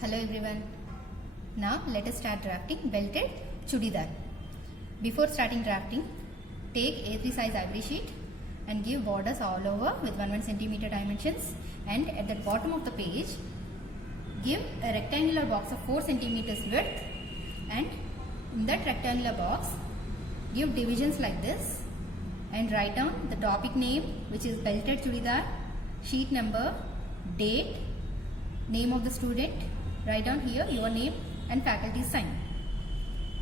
Hello everyone. Now let us start drafting belted chudidar. Before starting drafting, take A3 size ivory sheet and give borders all over with 1 centimeter dimensions, and at the bottom of the page give a rectangular box of 4 centimeters width, and in that rectangular box give divisions like this and write down the topic name, which is belted chudidar, sheet number, date, name of the student, write down here your name and faculty sign,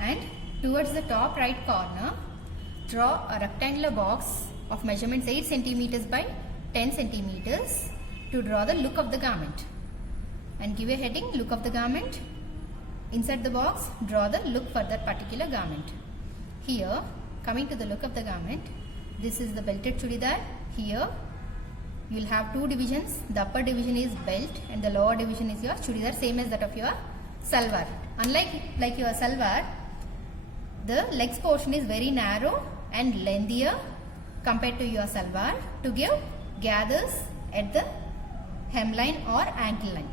and towards the top right corner draw a rectangular box of measurements 8 centimeters by 10 centimeters to draw the look of the garment, and give a heading look of the garment. Inside the box draw the look for that particular garment. Here, coming to the look of the garment, this is the belted chudidar. Here you will have two divisions. The upper division is belt and the lower division is your chudidar, same as that of your salwar. Unlike your salwar, the legs portion is very narrow and lengthier compared to your salwar to give gathers at the hemline or ankle line.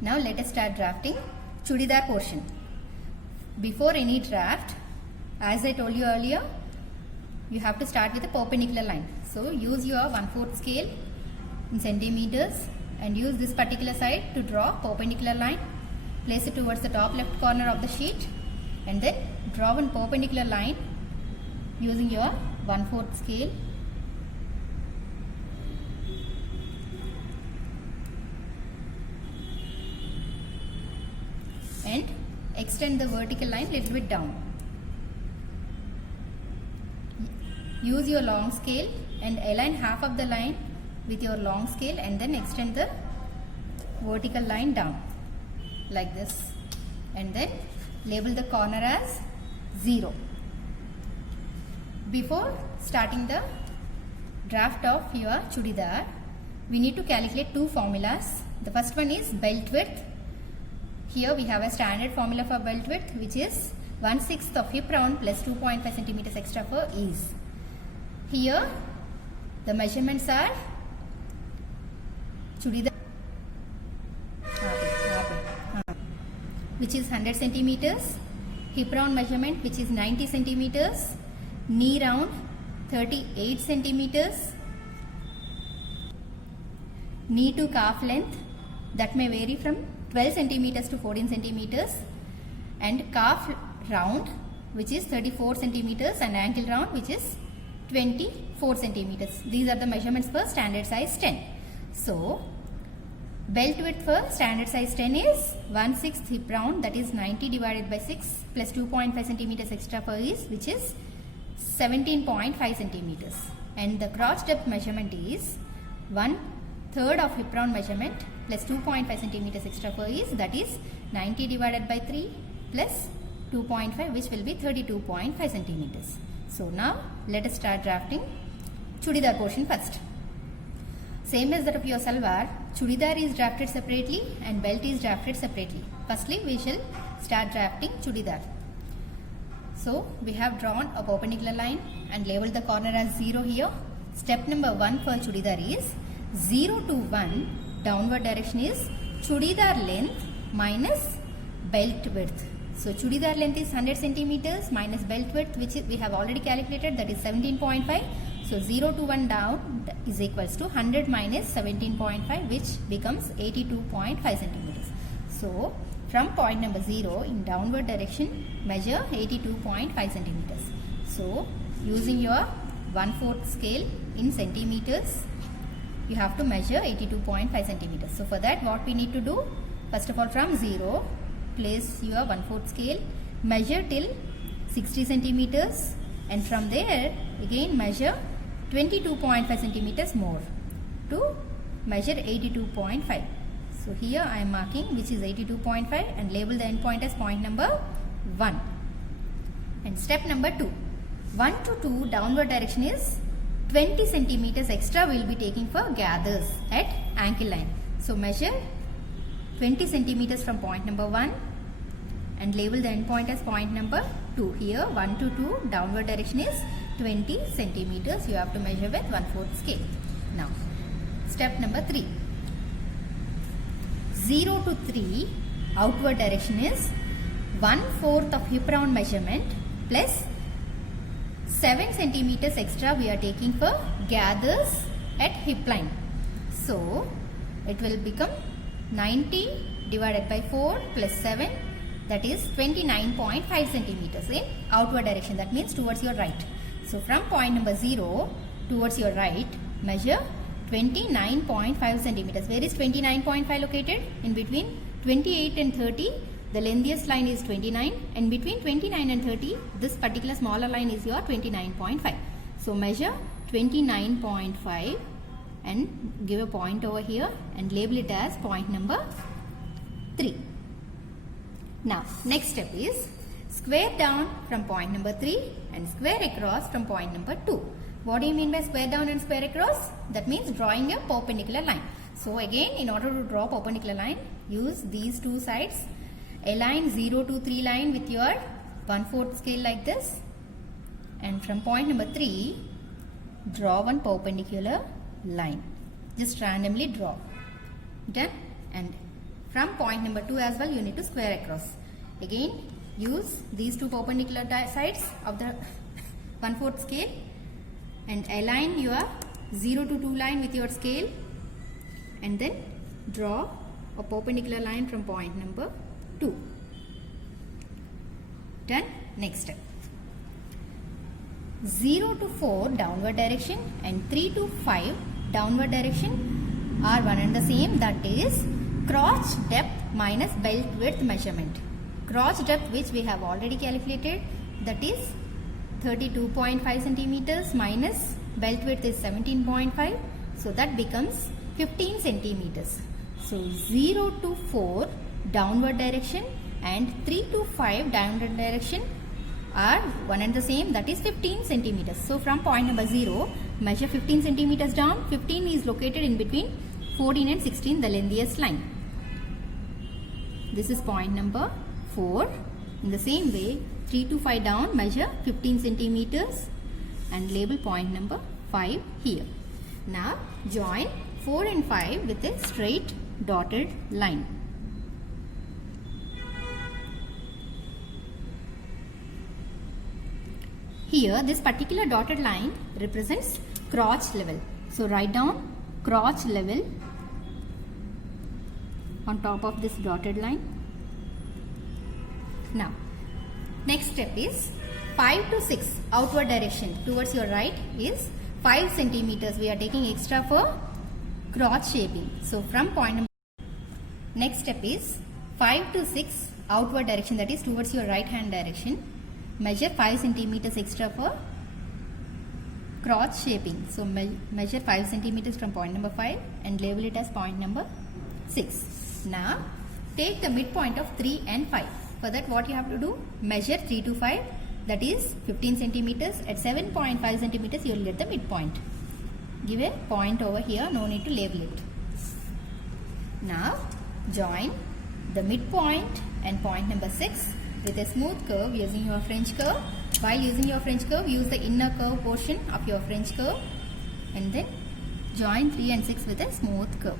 Now let us start drafting chudidar portion. Before any draft, as I told you earlier, you have to start with a perpendicular line. So use your 1/4 scale in centimeters and use this particular side to draw perpendicular line. Place it towards the top left corner of the sheet and then draw one perpendicular line using your 1/4 scale. And extend the vertical line little bit down. Use your long scale and align half of the line with your long scale and then extend the vertical line down like this, and then label the corner as 0. Before starting the draft of your chudidar, we need to calculate two formulas. The first one is belt width. Here we have a standard formula for belt width, which is 1/6 of hip round plus 2.5 centimeters extra for ease. Here the measurements are chudidar which is 100 centimeters, hip round measurement which is 90 centimeters, knee round 38 centimeters, knee to calf length that may vary from 12 centimeters to 14 centimeters, and calf round which is 34 centimeters, and ankle round which is 24 centimeters. These are the measurements for standard size 10. So belt width for standard size 10 is 1/6 hip round, that is 90 divided by 6 plus 2.5 centimeters extra for ease, which is 17.5 centimeters, and the crotch depth measurement is 1/3 of hip round measurement plus 2.5 centimeters extra for ease, that is 90 divided by 3 plus 2.5, which will be 32.5 centimeters. So now let us start drafting chudidar portion first. Same as that of your salwar, chudidar is drafted separately and belt is drafted separately. Firstly, we shall start drafting chudidar. So we have drawn a perpendicular line and labeled the corner as 0 here. Step number 1 for chudidar is 0 to 1 downward direction is chudidar length minus belt width. So chudidar length is 100 centimeters minus belt width, which we have already calculated, that is 17.5. So 0 to 1 down is equals to 100 minus 17.5, which becomes 82.5 centimeters. So from point number 0 in downward direction measure 82.5 centimeters. So using your 1/4 scale in centimeters, you have to measure 82.5 centimeters. So for that, what we need to do, first of all, from 0 place your 1/4 scale, measure till 60 centimeters, and from there again measure 22.5 centimeters more to measure 82.5. So here I am marking which is 82.5 and label the end point as point number 1. And step number 2, 1 to 2 downward direction is 20 centimeters extra we will be taking for gathers at ankle line. So measure 20 centimeters from point number 1 and label the end point as point number 2. Here 1 to 2 downward direction is 20 centimeters. You have to measure with 1/4 scale. Now step number 3. 0 to 3 outward direction is 1/4 of hip round measurement plus 7 centimeters extra we are taking for gathers at hip line. So it will become 90 divided by 4 plus 7, that is 29.5 centimeters in outward direction, that means towards your right. So from point number 0 towards your right, measure 29.5 centimeters. Where is 29.5 located? In between 28 and 30, the lengthiest line is 29, and between 29 and 30, this particular smaller line is your 29.5. So measure 29.5 and give a point over here and label it as point number 3. Now next step is square down from point number 3 and square across from point number 2. What do you mean by square down and square across? That means drawing a perpendicular line. So again, in order to draw perpendicular line, use these two sides. Align 0 to 3 line with your 1/4 scale like this. And from point number 3, draw one perpendicular line. Just randomly draw. Done? And from point number 2 as well, you need to square across. Again, use these two perpendicular sides of the 1/4 scale and align your 0 to 2 line with your scale, and then draw a perpendicular line from point number 2. Done? Next step. 0 to 4 downward direction and 3 to 5 downward direction are one and the same, that is crotch depth minus belt width measurement. Crotch depth, which we have already calculated, that is 32.5 centimeters minus belt width is 17.5, so that becomes 15 centimeters. So 0 to 4 downward direction and 3 to 5 downward direction are one and the same, that is 15 centimeters. So from point number 0, measure 15 centimeters down. 15 is located in between 14 and 16, the lengthiest line. This is point number 4. In the same way, 3 to 5 down, measure 15 centimeters and label point number 5 here. Now join 4 and 5 with a straight dotted line. Here, this particular dotted line represents crotch level. So write down crotch level on top of this dotted line. Now, next step is 5 to 6 outward direction towards your right is 5 centimeters. We are taking extra for crotch shaping. So from point number, next step is 5 to 6 outward direction, that is towards your right hand direction. Measure 5 centimeters extra for crotch shaping. So measure 5 centimeters from point number 5 and label it as point number 6. Now take the midpoint of 3 and 5. For that, what you have to do? Measure 3 to 5, that is 15 centimeters. At 7.5 centimeters, you will get the midpoint. Give a point over here, no need to label it. Now join the midpoint and point number 6 with a smooth curve using your French curve. While using your French curve, use the inner curve portion of your French curve and then join 3 and 6 with a smooth curve.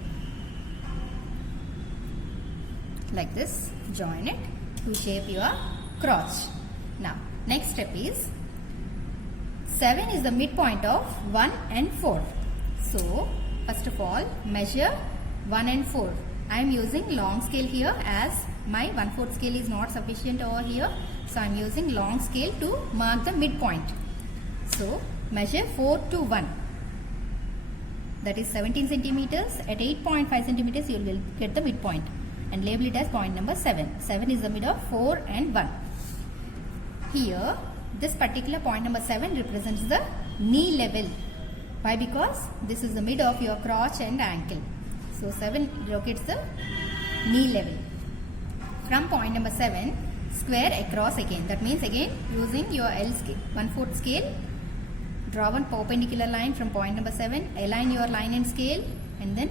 Like this, join it to shape your crotch. Now, next step is 7 is the midpoint of 1 and 4. So, first of all, measure 1 and 4. I am using long scale here as my 1/4 scale is not sufficient over here. So, I am using long scale to mark the midpoint. So, measure 4 to 1. That is 17 centimeters. At 8.5 centimeters, you will get the midpoint. And label it as point number 7. 7 is the mid of 4 and 1. Here, this particular point number 7 represents the knee level. Why? Because this is the mid of your crotch and ankle. So 7 locates the knee level. From point number 7, square across again. That means again using your L scale, 1/4 scale, draw one perpendicular line from point number 7, align your line and scale, and then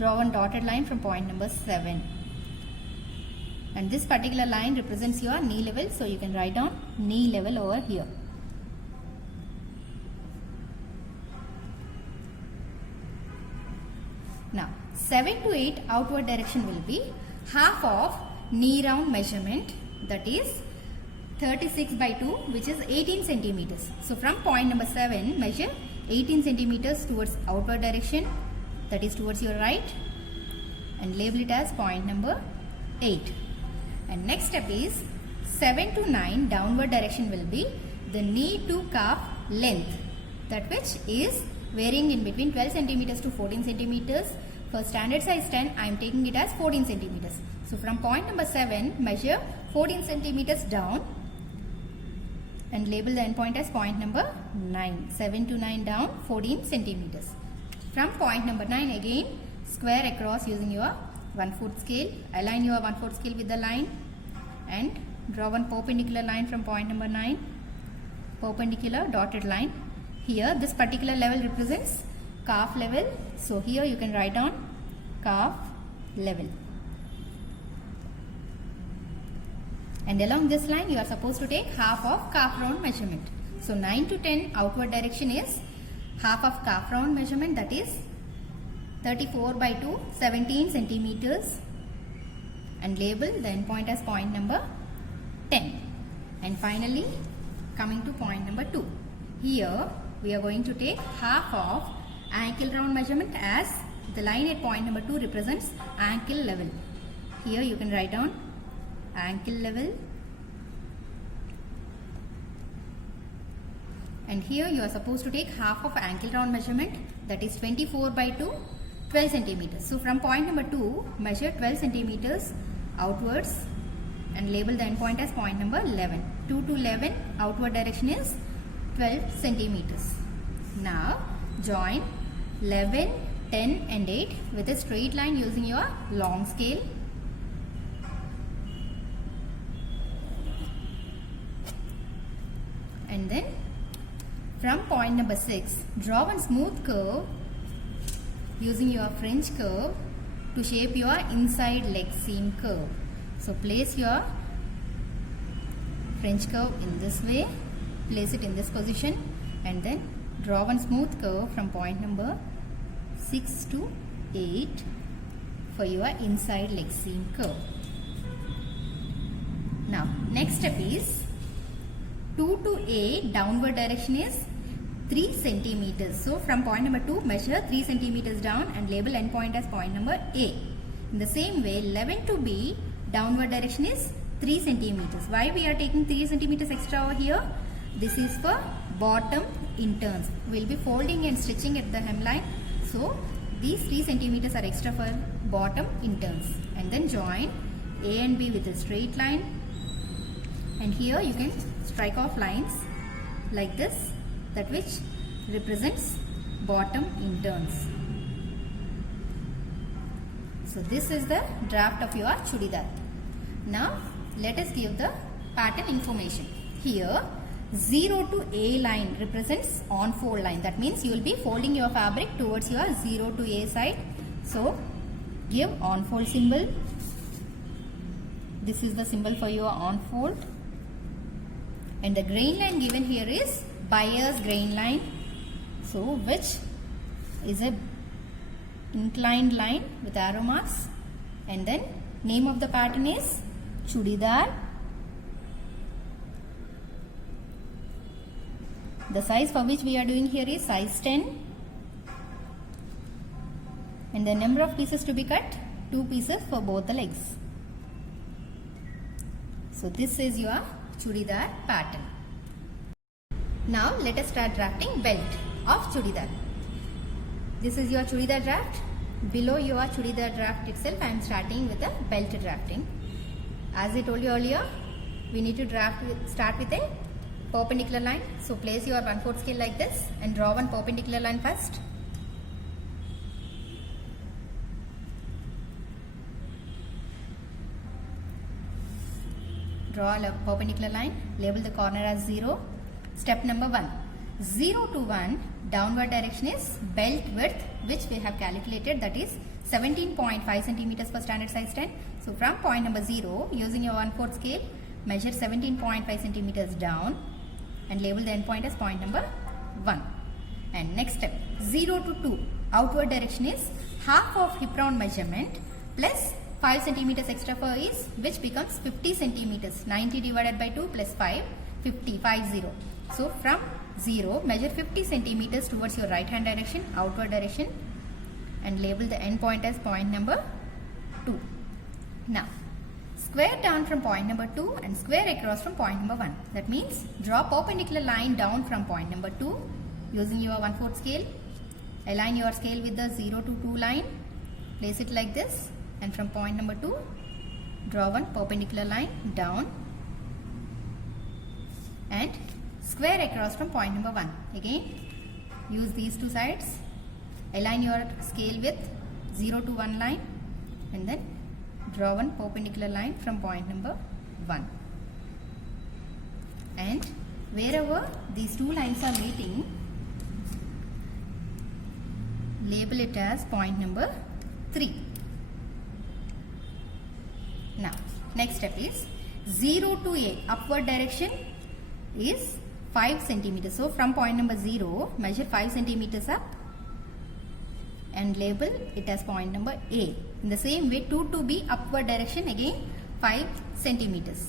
draw one dotted line from point number 7. And this particular line represents your knee level, so you can write down knee level over here. Now 7 to 8 outward direction will be half of knee round measurement, that is 36 by 2, which is 18 centimeters. So from point number 7, measure 18 centimeters towards outward direction, that is towards your right, and label it as point number 8. And next step is 7 to 9 downward direction will be the knee to calf length, that which is varying in between 12 centimeters to 14 centimeters. For standard size 10, I am taking it as 14 centimeters. So from point number 7, measure 14 centimeters down and label the endpoint as point number 9. 7 to 9 down, 14 centimeters. From point number 9 again, square across using your 1/4 scale. Align your 1/4 scale with the line and draw one perpendicular line from point number 9. Perpendicular dotted line. Here this particular level represents calf level. So here you can write down calf level. And along this line you are supposed to take half of calf round measurement. So 9 to 10 outward direction is half of calf round measurement, that is 34 by 2, 17 centimeters, and label the endpoint as point number 10. And finally coming to point number 2. Here we are going to take half of ankle round measurement, as the line at point number 2 represents ankle level. Here you can write down ankle level, and here you are supposed to take half of ankle round measurement, that is 24 by 2, 12 centimeters. So from point number 2, measure 12 centimeters outwards and label the endpoint as point number 11. 2 to 11 outward direction is 12 centimeters. Now join 11, 10 and 8 with a straight line using your long scale. And then from point number 6, draw one smooth curve using your French curve to shape your inside leg seam curve. So place your French curve in this way, place it in this position, and then draw one smooth curve from point number 6 to 8 for your inside leg seam curve. Now next step is 2 to 8 downward direction is 3 centimeters. So from point number 2, measure 3 centimeters down and label endpoint as point number A. In the same way, 11 to B downward direction is 3 centimeters. Why we are taking 3 centimeters extra over here? This is for bottom interns. We will be folding and stitching at the hemline. So these 3 centimeters are extra for bottom interns. And then join A and B with a straight line. And here you can strike off lines like this, that which represents bottom interns. So this is the draft of your chudidar. Now let us give the pattern information. Here 0 to A line represents on fold line. That means you will be folding your fabric towards your 0 to A side. So give on fold symbol. This is the symbol for your on fold. And the grain line given here is buyer's grain line, so which is a inclined line with arrow marks. And then name of the pattern is chudidar. The size for which we are doing here is size 10, and the number of pieces to be cut, 2 pieces for both the legs. So this is your chudidar pattern. Now let us start drafting belt of chudidar. This is your chudidar draft. Below your chudidar draft itself, I am starting with a belt drafting. As I told you earlier, we need to start with a perpendicular line. So place your 1/4 scale like this and draw one perpendicular line first. Draw a perpendicular line, label the corner as 0. Step number 1. 0 to 1 downward direction is belt width, which we have calculated, that is 17.5 centimeters for standard size 10. So from point number 0, using your 1/4 scale, measure 17.5 centimeters down and label the endpoint as point number 1. And next step, 0 to 2 outward direction is half of hip round measurement plus 5 centimeters extra for is, which becomes 50 centimeters. 90 divided by 2 plus 5, 50, 50. So from 0, measure 50 centimeters towards your right hand direction, outward direction, and label the end point as point number 2. Now, square down from point number 2 and square across from point number 1. That means draw perpendicular line down from point number 2 using your 1/4 scale. Align your scale with the 0 to 2 line. Place it like this, and from point number 2, draw one perpendicular line down and square across from point number 1. Again, use these two sides. Align your scale with 0 to 1 line and then draw one perpendicular line from point number 1. And wherever these two lines are meeting, label it as point number 3. Now, next step is 0 to A. Upward direction is 5 centimeters. So, from point number 0, measure 5 centimeters up and label it as point number A. In the same way, 2 to B, upward direction, again 5 centimeters.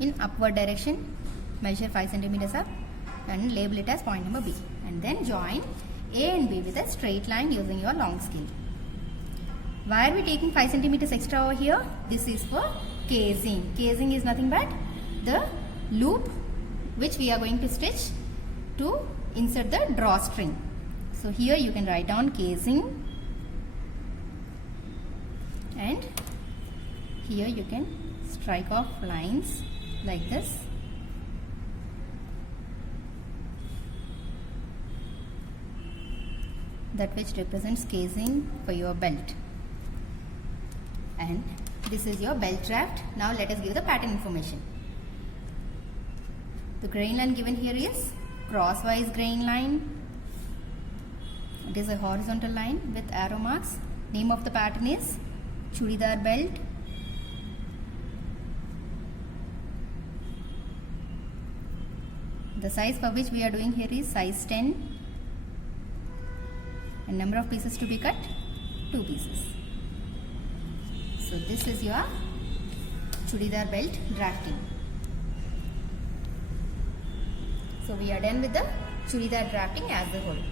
In upward direction, measure 5 centimeters up and label it as point number B. And then join A and B with a straight line using your long scale. Why are we taking 5 centimeters extra over here? This is for casing. Casing is nothing but the loop which we are going to stitch to insert the drawstring. So here you can write down casing, and here you can strike off lines like this. That which represents casing for your belt. And this is your belt draft. Now let us give the pattern information. The grain line given here is crosswise grain line. It is a horizontal line with arrow marks. Name of the pattern is Chudidar belt. The size for which we are doing here is size 10. And number of pieces to be cut, 2 pieces. So this is your Chudidar belt drafting. So we are done with the Chudidar drafting as a whole.